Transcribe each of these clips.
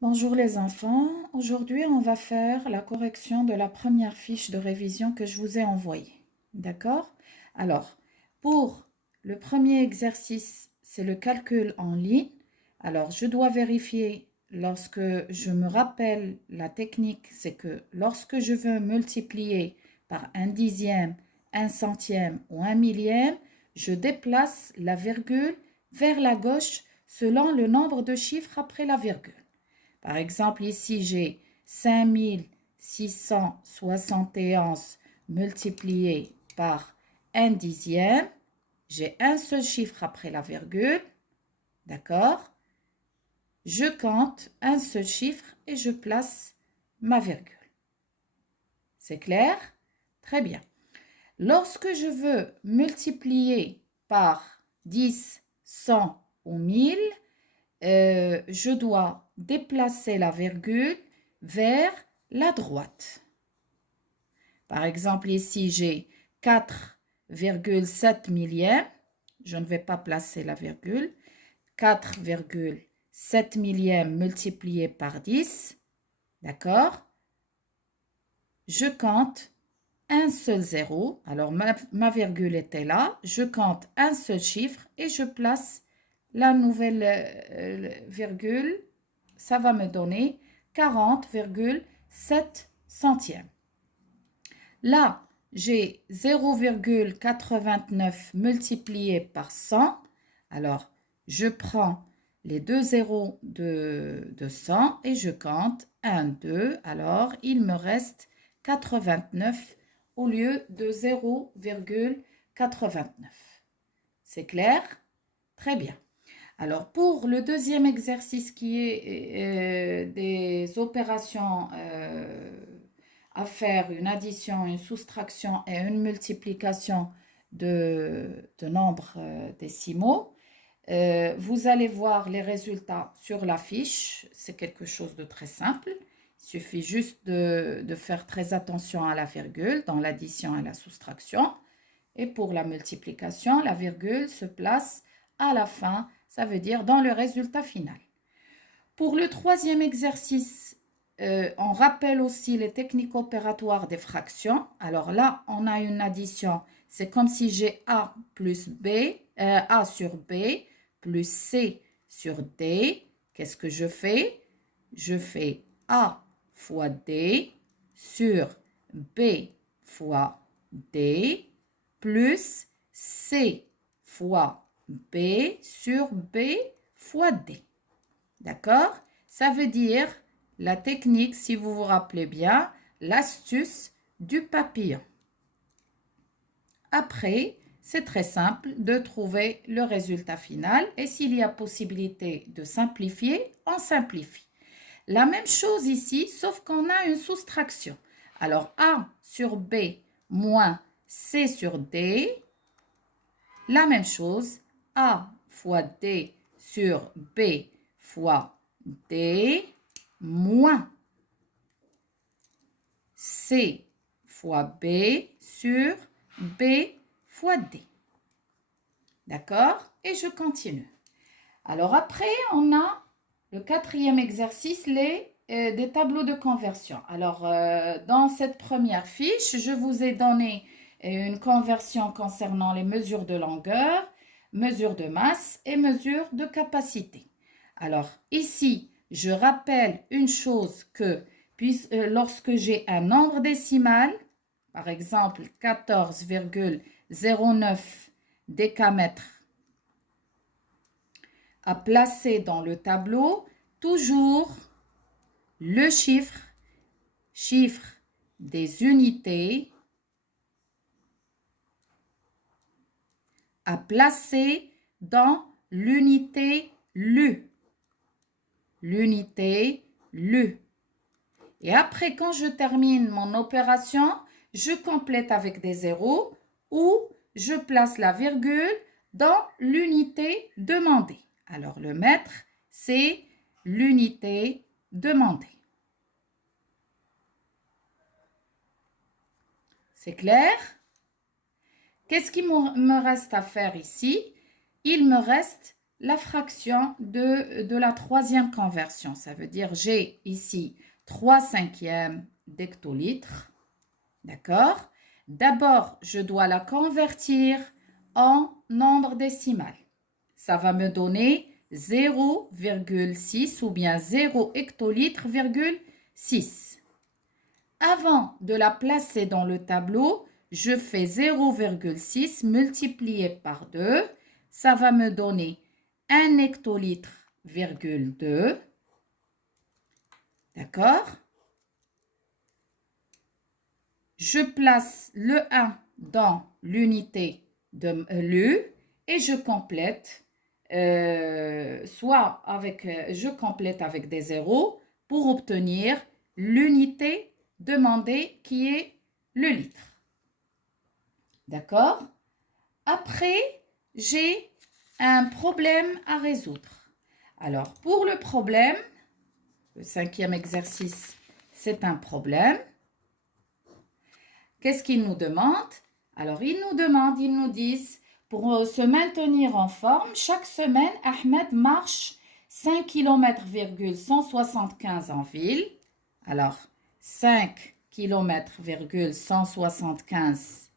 Bonjour les enfants, aujourd'hui on va faire la correction de la première fiche de révision que je vous ai envoyée. D'accord? Alors, pour le premier exercice, c'est le calcul en ligne. Alors, je dois vérifier lorsque je me rappelle la technique, c'est que lorsque je veux multiplier par un dixième, un centième ou un millième, je déplace la virgule vers la gauche selon le nombre de chiffres après la virgule. Par exemple, ici, j'ai 5671 multiplié par un dixième. J'ai un seul chiffre après la virgule. D'accord? Je compte un seul chiffre et je place ma virgule. C'est clair? Très bien. Lorsque je veux multiplier par 10, 100 ou 1000, je dois déplacer la virgule vers la droite. Par exemple, ici, j'ai 4,7 millièmes. Je ne vais pas placer la virgule. 4,7 millièmes multiplié par 10. D'accord? Je compte un seul zéro. Alors, ma virgule était là. Je compte un seul chiffre et je place la nouvelle virgule. Ça va me donner 40,7 centièmes. Là, j'ai 0,89 multiplié par 100. Alors, je prends les deux zéros de 100 et je compte 1, 2. Alors, il me reste 89 au lieu de 0,89. C'est clair? Très bien. Alors, pour le deuxième exercice qui est des opérations à faire, une addition, une soustraction et une multiplication de nombres décimaux, vous allez voir les résultats sur la fiche. C'est quelque chose de très simple. Il suffit juste de faire très attention à la virgule dans l'addition et la soustraction. Et pour la multiplication, la virgule se place à la fin, ça veut dire dans le résultat final. Pour le troisième exercice, on rappelle aussi les techniques opératoires des fractions. Alors là, on a une addition. C'est comme si j'ai A plus B, A sur B plus C sur D. Qu'est-ce que je fais? Je fais A fois D sur B fois D plus C fois B sur B fois D. D'accord? Ça veut dire la technique, si vous vous rappelez bien, l'astuce du papillon. Après, c'est très simple de trouver le résultat final et s'il y a possibilité de simplifier, on simplifie. La même chose ici, sauf qu'on a une soustraction. Alors, A sur B moins C sur D, la même chose, A fois D sur B fois D moins C fois B sur B fois D. D'accord? Et je continue. Alors après, on a le quatrième exercice, des tableaux de conversion. Alors, dans cette première fiche, je vous ai donné une conversion concernant les mesures de longueur, mesure de masse et mesure de capacité. Alors, ici, je rappelle une chose que lorsque j'ai un nombre décimal, par exemple 14,09 décamètres à placer dans le tableau, toujours le chiffre des unités à placer dans l'unité lu. L'unité lu. Et après, quand je termine mon opération, je complète avec des zéros ou je place la virgule dans l'unité demandée. Alors, le mètre, c'est l'unité demandée. C'est clair? Qu'est-ce qu'il me reste à faire ici? Il me reste la fraction de la troisième conversion. Ça veut dire j'ai ici 3/5 d'hectolitres. D'accord? D'abord, je dois la convertir en nombre décimal. Ça va me donner 0,6 ou bien 0 hectolitres,6. Avant de la placer dans le tableau, je fais 0,6 multiplié par 2. Ça va me donner 1 hectolitre,2. D'accord? Je place le 1 dans l'unité de l'U et je complète, je complète avec des zéros pour obtenir l'unité demandée qui est le litre. D'accord? Après, j'ai un problème à résoudre. Alors, pour le problème, le 5e exercice, c'est un problème. Qu'est-ce qu'ils nous demandent? Alors, ils nous disent, pour se maintenir en forme, chaque semaine, Ahmed marche 5 km,175 en ville. Alors, 5 km,175,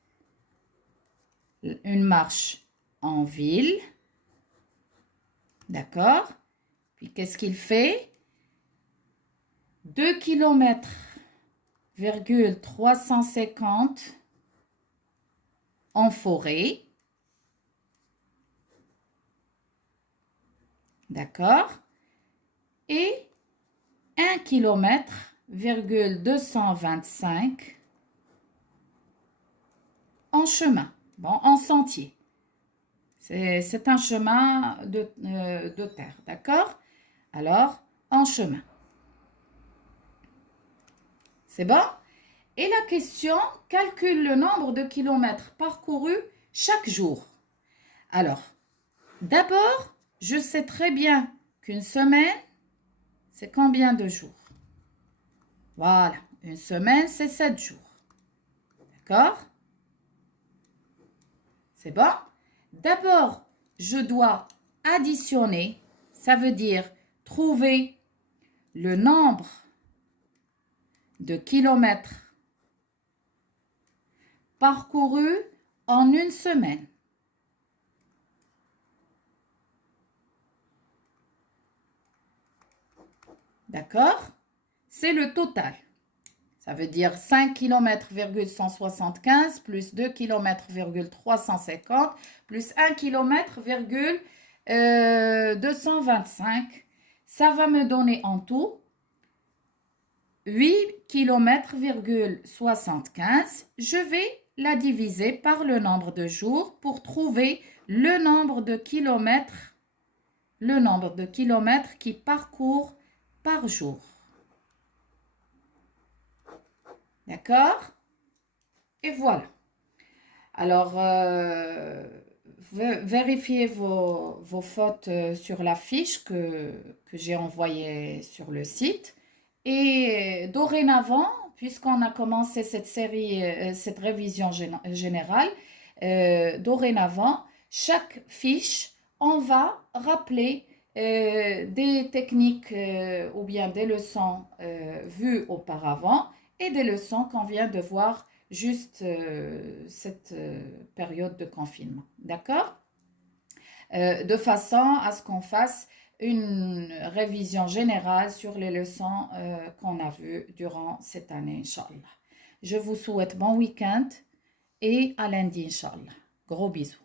une marche en ville. D'accord? Puis, qu'est-ce qu'il fait? 2 km,350 en forêt. D'accord? Et 1 km,225 en chemin, bon, en sentier. C'est un chemin de terre, d'accord? Alors, en chemin. C'est bon? Et la question, calcule le nombre de kilomètres parcourus chaque jour. Alors, d'abord, je sais très bien qu'une semaine, c'est combien de jours? Voilà, une semaine, c'est 7 jours. D'accord? C'est bon? D'abord, je dois additionner, ça veut dire trouver le nombre de kilomètres parcourus en une semaine. D'accord? C'est le total. Ça veut dire 5 km,175 plus 2 km,350 plus 1 km,225. Ça va me donner en tout 8 km,75. Je vais la diviser par le nombre de jours pour trouver le nombre de kilomètres qui parcourent par jour. D'accord? Et voilà. Alors, vérifiez vos fautes sur la fiche que j'ai envoyée sur le site. Et dorénavant, puisqu'on a commencé cette série, cette révision générale, dorénavant, chaque fiche, on va rappeler des techniques ou bien des leçons vues auparavant et des leçons qu'on vient de voir juste cette période de confinement. D'accord? De façon à ce qu'on fasse une révision générale sur les leçons qu'on a vues durant cette année, Inch'Allah. Je vous souhaite bon week-end et à lundi, Inch'Allah. Gros bisous.